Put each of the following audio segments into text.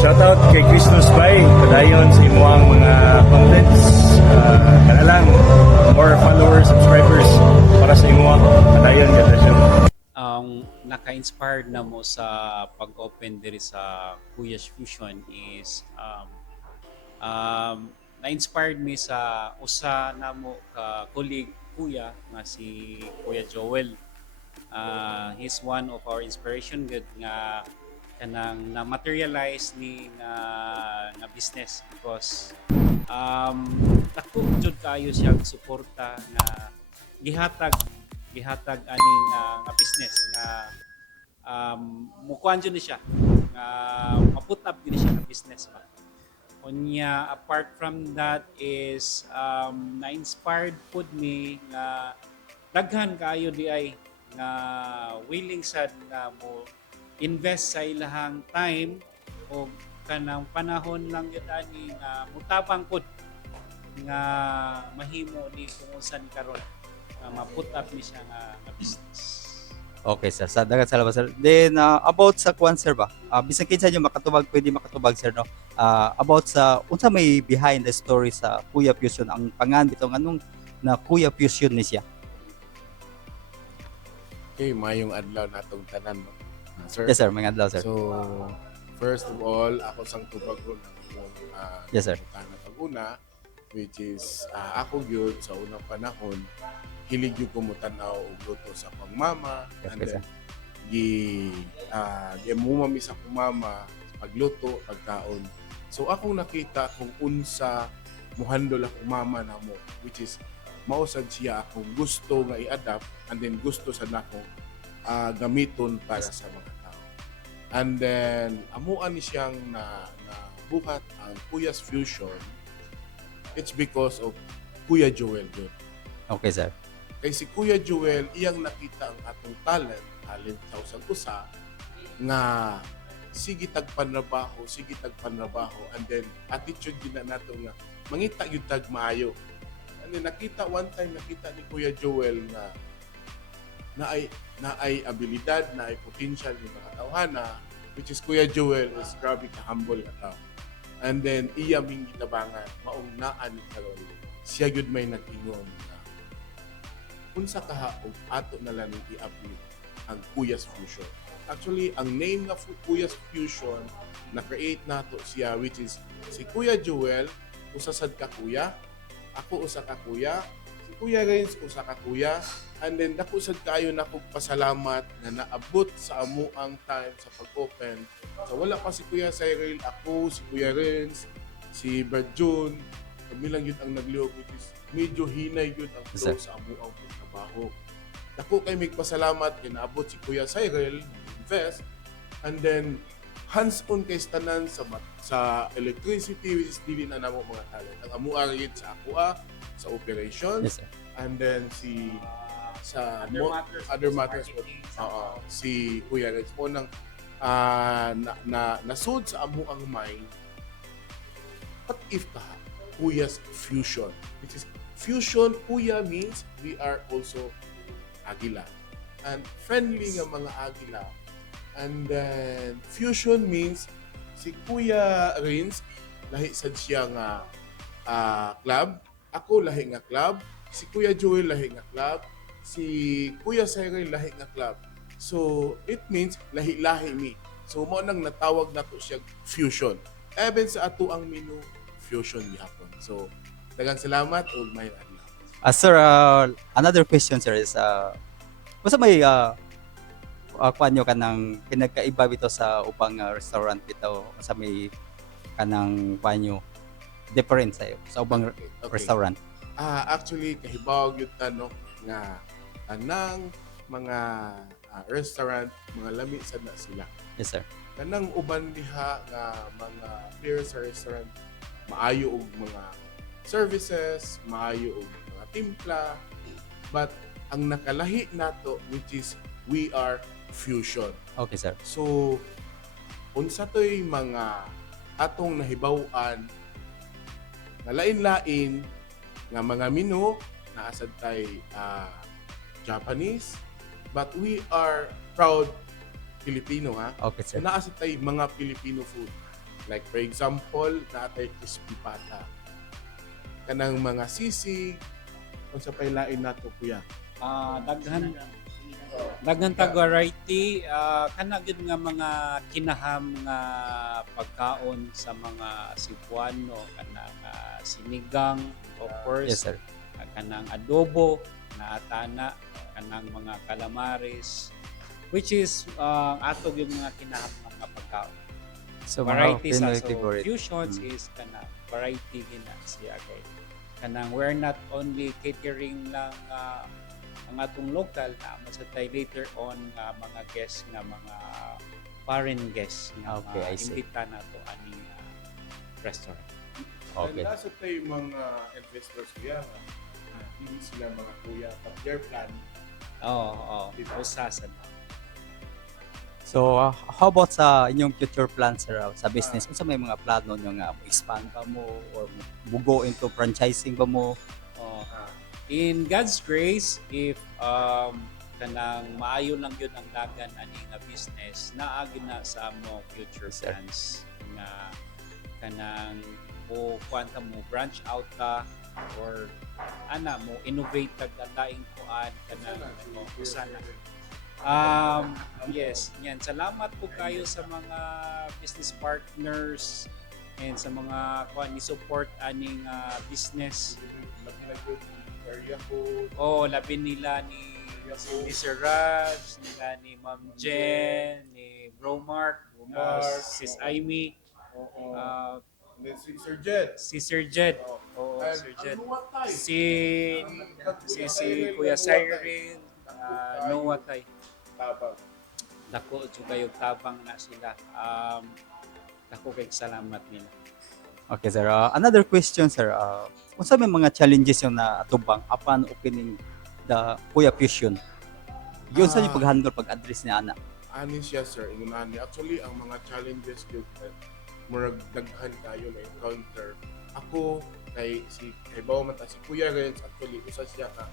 Shoutout kay Chris Nuspay, padayon sa imuang mga contents. Kanalang more followers, subscribers para sa imo. Padayon ganda siya. Naka-inspired na mo sa pag-open diri sa Kuya's Fusion is na-inspired me sa usa na mo ka colleague kuya nga si Kuya Joel. He's one of our inspiration good nga kanang na-materialize ni nga business because dako jud kayo siya suporta nga gihatag aning nga business nga mukuan jud ni siya nga maput up din siya nga business ba. Unya apart from that is na-inspired pud me nga daghan kaayo di ay nga willing sad nga mo invest sa ilahang time o kanang panahon lang yun ani nga mutabang pud nga mahimo ni kung unsa ni karon nga ma-put up ni siya nga business. Okay, sir. Sa dagat salamat, sir. Then, about sa kwan, sir ba? Bisan kinsa nyo makatubag, pwede makatubag, sir, no? About sa, unsa may behind the story sa Kuya Fusion, ang pangan bitong anong na Kuya Fusion ni siya? Okay, mayong adlaw natong tanan, no? Sir. Yes, sir. Mga adlaw, sir. So, first of all, ako sang tubag ron Yes, sir. pag-una, which is ako gyud sa unang panahon, hilig yung kumutanaw og luto sa akong mama, Yes, and yes, then mumami sa akong mama pagluto, pagkaon. So akong nakita kung unsa muhandol akong mama namo, which is mausad siya akong gusto nga i-adapt and then gusto sa nako gamiton para sa mga tao. And then amuan ni siyang na buhat ang Kuya's Fusion. It's because of Kuya Joel yun. Okay, sir. Kay si Kuya Joel, iyang nakita ang atong talent sa usang usa nga sige tagpanrabaho, and then attitude yun na nato nga mangita yun tag maayo. And then one time nakita ni Kuya Joel nga na ay abilidad, na ay potential ni mga tawhana, which is Kuya Joel is grabe ka humble na tao. And then iya ming gitabangan, maong naan ni karon. Siya gyud may nag-ingon na unsa kaha og ato na lang i-upgrade ang Kuya's Fusion. Actually, ang name nga Kuya's Fusion na-create nato siya, which is si Kuya Joel, usa sad ka kuya, ako usa ka kuya, si Kuya Renz usa ka kuya, and then dako sad kayo na kog pasalamat na naabot sa amo ang time sa pag-open. So wala pa si Kuya Cyril, ako, si Kuya Renz, si Brad June, kami lang yun ang nagliog, which is medyo hinay yun ang flow sa amo ang trabaho. Dako kay magpasalamat kay naabot si Kuya Cyril, invest, and then hands-on kay tanan sa electricity, which is dili na namo mga talent. Ang amo arid sa ako sa operations, Yes, sir. and then sa other matters si Kuya Reds mo nang nasud sa amo ang mind. What if Kuya's Fusion, which is Fusion, Kuya means we are also Agila. And friendly nga mga Agila. And then Fusion means si Kuya Renz, lahi sad siya nga club. Ako lahi nga club. Si Kuya Joel lahi nga club. Si Kuya Cyril lahi nga club. So, it means lahi-lahi mi. So, mo nang natawag na to siya Fusion. Even sa ato ang menu, Fusion gihapon. So, daghang salamat ug may adlaw. Sir, another question, sir, is basta may kuan nyo kanang pinagkaiba bito sa upang restaurant bito sa may kanang kuan nyo different sa ubang Okay. restaurant. Actually, kahibaw yun tanong nga anang mga restaurant, mga lami sad na sila. Yes, sir. Kanang uban diha nga mga players sa restaurant, maayo og mga services, maayo og mga timpla, but ang nakalahi nato, which is we are Fusion. Okay, sir. So, unsa to'y mga atong nahibaw-an na lain-lain nga mga menu na asad tay Japanese, but we are proud Filipino, ha? Okay, So sir. naa sa tay mga Filipino food, Like for example, natay crispy pata. Kanang mga sisig, kung sa pailain nato kuya. Daghan tag variety, kana gyud nga mga kinaham nga pagkaon sa mga Cebuano, kanang sinigang, of course, Yes, sir. kanang adobo na atana, kanang mga calamares, which is atog yung mga kinaham nga mga pagkaon. So, Variety sa Pinoy so favorite. fusions is kanang variety gina siya kay kanang we're not only catering lang ang atong local na masatay later on nga mga guests nga mga foreign guests nga Okay, I see. imbita nato ani restaurant. Okay. And nasa tayo mga investors kuya nga, hindi sila mga kuya, but their plan, Oo, usasan. So, how about sa inyong future plans, sir, sa business? Unsa may mga plano nyo nga, expand ba mo or bugo into franchising ba mo? Oh, in God's grace, if kanang maayo lang yun ang dagan ani nga business, naagi na sa mo future Yes, sir. plans nga kanang mo kwanta mo branch out ka or ana mo innovate tag laing kuan kanang mo usana. Yes, yan. Salamat po kayo sa mga business partners and sa mga kuan ni support aning business. area code, Labi nila ni Sir Raj, nila ni Ma'am Jen, ni Bro Mark, Sis Amy, oo. And then si Sir Jed. si Sir Jed, And Sir Jed, ang luwatay. si Kuya Cyril, Noah Tay. Tabang. Dako jud kayo tabang na sila. Dako kay salamat nila. Okay, sir. Another question, sir. Unsa may mga challenges yung natubang upon opening the Kuya Fusion? Yun sa yung pag-handle, pag-address niya, ana? Ani siya sir, ingunahan niya. Actually, ang mga challenges ko, murag daghan tayo na encounter. Ako, kay Bawa Mata, si Kuya Renz, actually, usa siya ka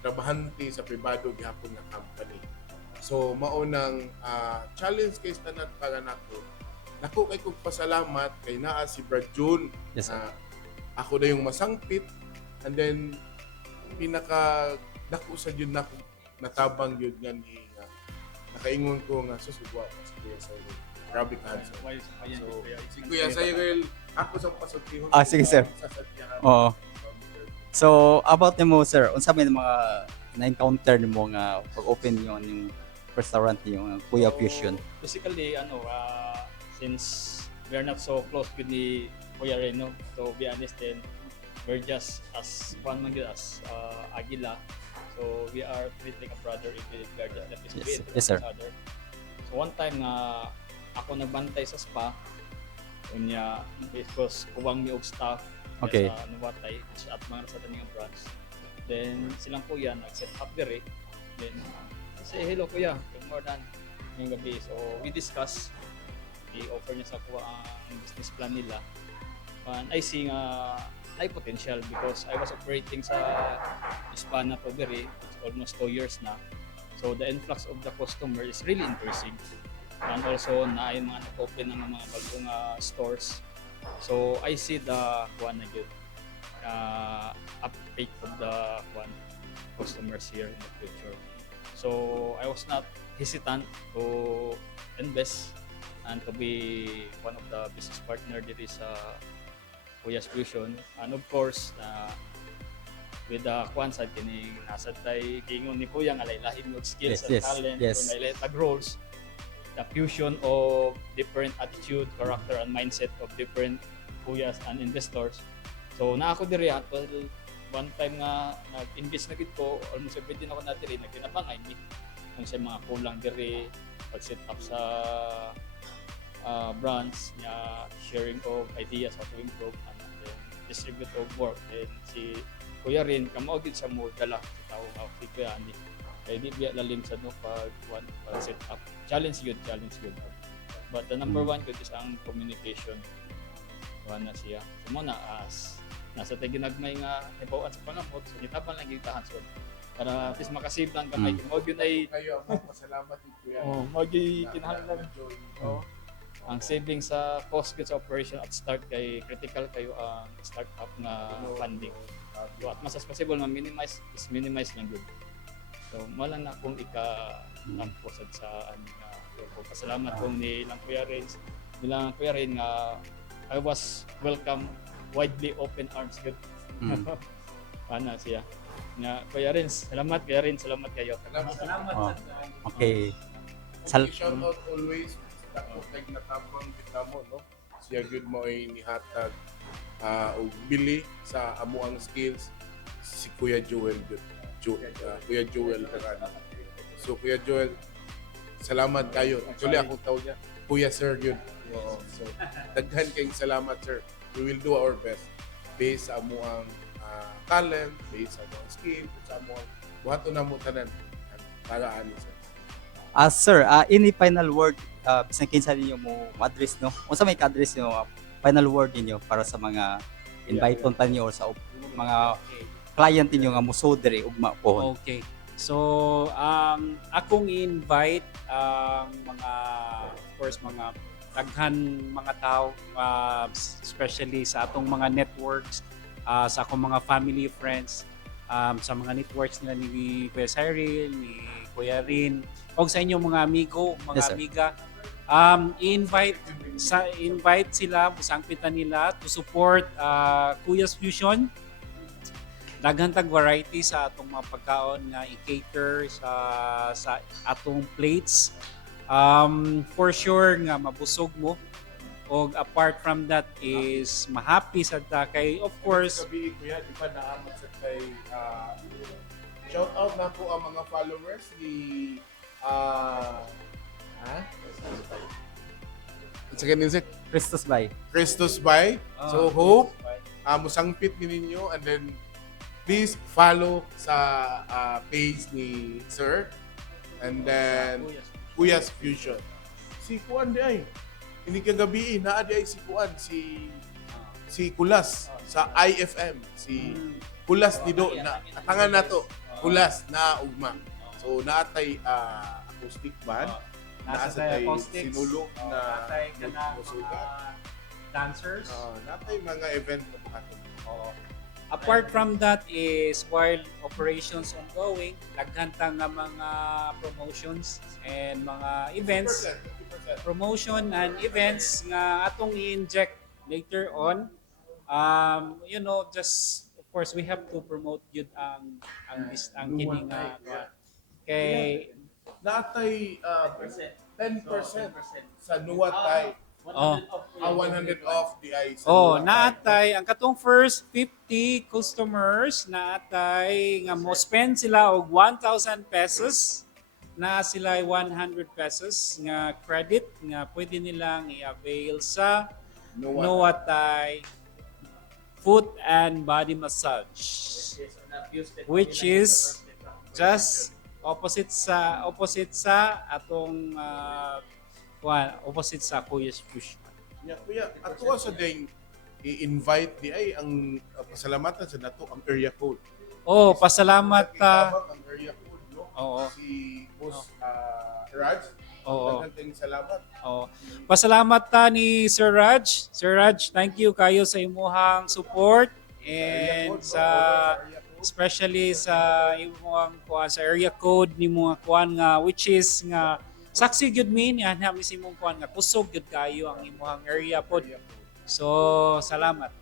trabahante sa pribado gihapon nga company. So, maunang challenge kay tanan para nato. Nako kay kog pasalamat kay naa si Brad June. Yes, sir. Ako na yung masangpit, and then pinaka dako sa yun na natabang yun nga ni nakaingon ko nga susugwa pa si Kuya Cyril. Grabe ka. So, si Kuya Cyril, ako sa pasagtihon. Sige, sir. Oo. So, about nimo, sir, unsa may mga na-encounter nimo nga pag-open yung restaurant yung Kuya Fusion? Basically, since we are not so close with the Kuya Reno, to be honest, then we're just as one man as Aguila. So we are treated like a brother if we are just like Yes, each yes, sir. other. So one time nga ako nagbantay sa spa, unya because kuwang mi og staff Okay. sa Nuwatay at mga sa taning branch. Then silang kuya nag-set up dire. Then say hello kuya, good morning ngayong gabi. So we discuss, i-offer niya sa kuha ang business plan nila. And I see nga high potential because I was operating sa spa na to dire, it's almost 2 years na. So the influx of the customer is really increasing. And also na yung mga nag-open ng mga bagong stores. So I see the kuan na good uptake of the kuan customers here in the future. So I was not hesitant to invest and to be one of the business partner dito sa Kuya's Fusion. And of course, with the kwan side kini nasa tay gingon ni Kuya nga lahi mo skills Yes, and talent, yes. so nailay tag roles. The fusion of different attitude, character, and mindset of different Kuyas and investors. So na ako diri well, one time nga nag-invest na gid ko, almost every din ako na diri nagtinabangay ni kung sa mga kulang diri pag-set up sa brands niya, sharing of ideas how to improve and then distribute of work. And si Kuya rin kamao gid sa mo dala sa tao nga si Kuya ani kay di biya lalim sa no pag set up challenge good. But the number one good is ang communication. Kuha na siya so mo na as nasa tay ginagmay nga hibaw sa panamot so gitaban lang gitahan so para at least makasave lang kamay mo gyud ay Kayo ang pasalamat ni Kuya. magi kinahanglan ang saving sa cost good sa operation at start kay critical kayo ang startup na funding. So at mas as possible ma-minimize is minimize lang good. So malang na kung ika-posad sa pasalamat kong ni lang Kuya Renz, nilang Kuya Ren nga I was welcome widely open arms good. Pana siya. Nga Kuya Renz, salamat Kuya Renz, salamat kayo. Salamat Oh. sa Okay. Okay, shout out always ako kay natabang kita mo, no? Siya good mo ay nihatag og bili sa amuang skills si Kuya Joel good. Kuya Joel Herrera. So Kuya Joel, salamat kayo. Actually akong tawag niya Kuya Sir yun. Oo. So daghan kayong salamat sir. We will do our best based sa amuang talent, based sa amuang skill, sa amuang buhaton na mo tanan para ani sir. Sir, any final word bisan kinsa ninyo mo address no? Unsa may ka-address nyo final word ninyo para sa mga invite pa niyo or sa mga client ninyo nga musod diri ugma pohon. Okay. So, akong invite ang mga, of course, mga daghan mga tao, especially sa atong mga networks, sa akong mga family, friends, sa mga networks nila ni Kuya Cyril, ni Kuya Rin, o sa inyong mga amigo, mga Yes, sir. amiga. Invite sila, musangpitan nila to support Kuya's Fusion. Daghan tag variety sa atong mga pagkaon nga i-cater sa atong plates. For sure nga mabusog mo. Og apart from that is mahappy sad ta kay of course Sabi ko yan, di ba naamat sa kay shout out na po ang mga followers ni sa kanin si Christos Bay. Christos Bay. So hope musangpit ni ninyo and then please follow sa page ni Sir and then Kuya's Fusion. Si Kuan di ay ini kagabi naa di ay si Kuan si Kulas sa IFM si Kulas Dido na atangan nato Kulas na ugma. So naatay acoustic band. nasa tay acoustics, sinulong na natay ka na musuga. dancers. Natay mga event na buhaton. Oo. Apart from that is while operations ongoing, daghan ta nga mga promotions and mga events, 50%. promotion and events nga atong i-inject later on. Just of course we have to promote yun ang kini nga kay Natay 10% sa Nuwatay. 100 off the ice. naatay ang katong first 50 customers naatay nga mo spend sila og 1,000 pesos na sila ay 100 pesos nga credit nga pwede nilang i-avail sa Nuwatay foot and body massage, which is just opposite sa atong opposite sa Kuya's Fusion. Kuya, ato sa ding i-invite di ay ang pasalamatan sa nato ang area code. Pasalamat ta. Ang area code no. Oo. Si Boss Raj. Oo. Daghang salamat. Pasalamat ta ni Sir Raj. Sir Raj, thank you kayo sa imuhang support and especially sa imuhang kuan sa area code ni mga kuan nga which is nga saksi gyud mi niya na mi imong kuan nga kusog gyud kayo ang imuhang area pod. So salamat.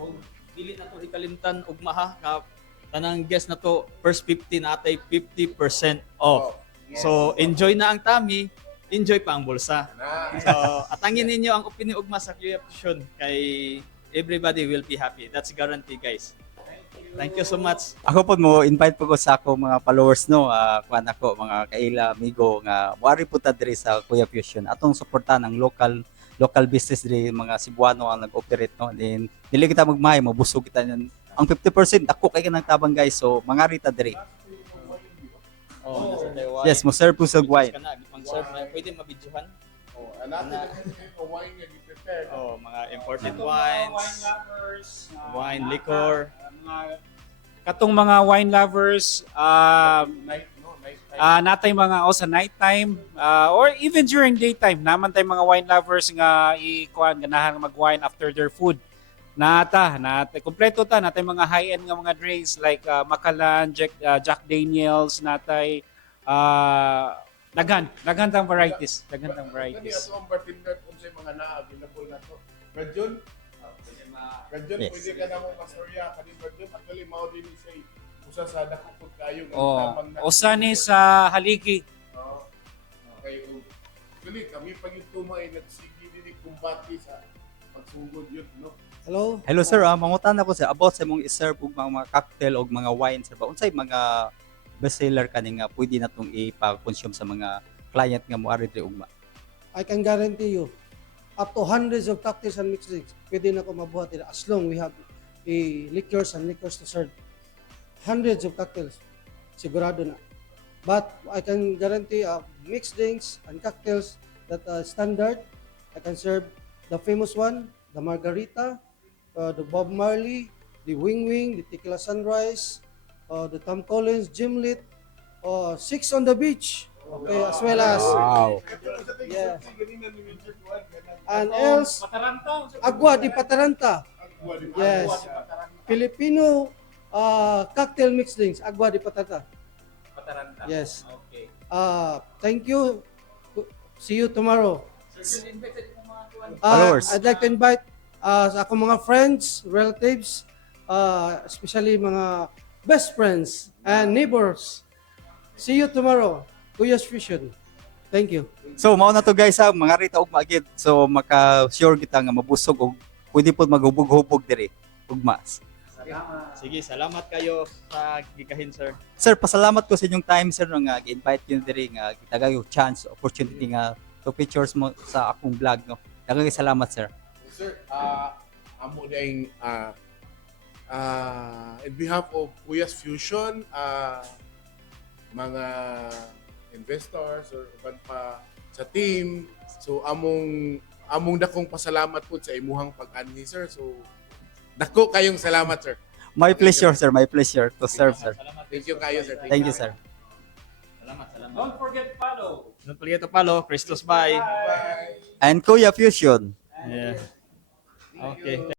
O dili na to ikalimtan ugma ha nga tanang guest na to first 50 natay 50% off. So enjoy na ang tummy, enjoy pa ang bulsa. So atangin ninyo ang opinion ugma sa Kuya Fusion kay everybody will be happy. That's guarantee guys. Thank you so much. Ako po mo invite po ko sa ako mga followers no, kuan ako mga kaila amigo nga wari po ta diri sa Kuya Fusion. Atong suportahan ang local business diri mga Cebuano ang nag-operate no. Then dili kita magmahay mabusog kita yan. Ang 50% ako kay kanang tabang guys. So mangari ta diri. Nasa Taiwan. Yes, mo serve po sa wine. Mag-serve na pwede mabidyohan. Natin wine nga gi-prepare. Mga imported Katong mga wines, wine lovers, wine, liquor. katong mga wine lovers, natay mga o sa nighttime or even during daytime naman tay mga wine lovers nga ikuan ganahan mag-wine after their food. Nata kompleto ta natay mga high-end nga mga drinks like Macallan, Jack Daniels, natay daghan tang varieties, daghan tang Kani varieties. ato ang bartender kung sa mga na-available na to. Radyon, Yes. pwede ka na mong pastorya. Kani Radyon, actually, mao din siya usa sa nakupod kayo. Usa ni sa haligi. Okay, actually, kami pag yung tumay, nagsigi din kumbati sa pagsugod yun, no? Hello. Hello sir, mangutan ako sir about sa imong i-serve og mga cocktail og mga wine sir. Ba unsay mga bestseller kani nga pwede natong ipa-consume sa mga client nga moari diri ugma? I can guarantee you, up to hundreds of cocktails and mixed drinks, pwede na ko mabuhat nila as long we have liquors and liquors to serve. Hundreds of cocktails, sigurado na. But I can guarantee mixed drinks and cocktails that are standard. I can serve the famous one, the Margarita, the Bob Marley, the Wing Wing, the Tequila Sunrise, the Tom Collins, Gimlet, Six on the Beach, okay, as well as Wow. yeah. And else, Agua di Pataranta. Yes. Filipino cocktail mixed drinks, Agua di Pataranta. Pataranta. Yes. Okay. Thank you. See you tomorrow. Followers. I'd like to invite sa akong mga friends, relatives, especially mga best friends and neighbors. See you tomorrow. Kuya's Fusion. Thank you. So mao na to guys ha, mga rita ugma gid. So maka-sure kita nga mabusog og pwede pod maghubog-hubog diri ugma. Sige, salamat kayo sa gigahin, sir. Sir, pasalamat ko sa inyong time sir nga gi-invite niyo diri nga kitagay og chance opportunity nga to pictures mo sa akong vlog no. Daghang salamat sir. Sir, amo ding in behalf of Kuyas Fusion, mga investors or uban pa sa team, so among dakong pasalamat po sa imuhang pag-anhi sir. So dako kayong salamat sir. My pleasure sir, my pleasure to serve sir. Salamat. Thank you kayo sir. Thank you sir. Salamat. Don't forget to follow. Don't forget to follow. Christos, bye. Bye. And Kuya Fusion. Yeah. Okay.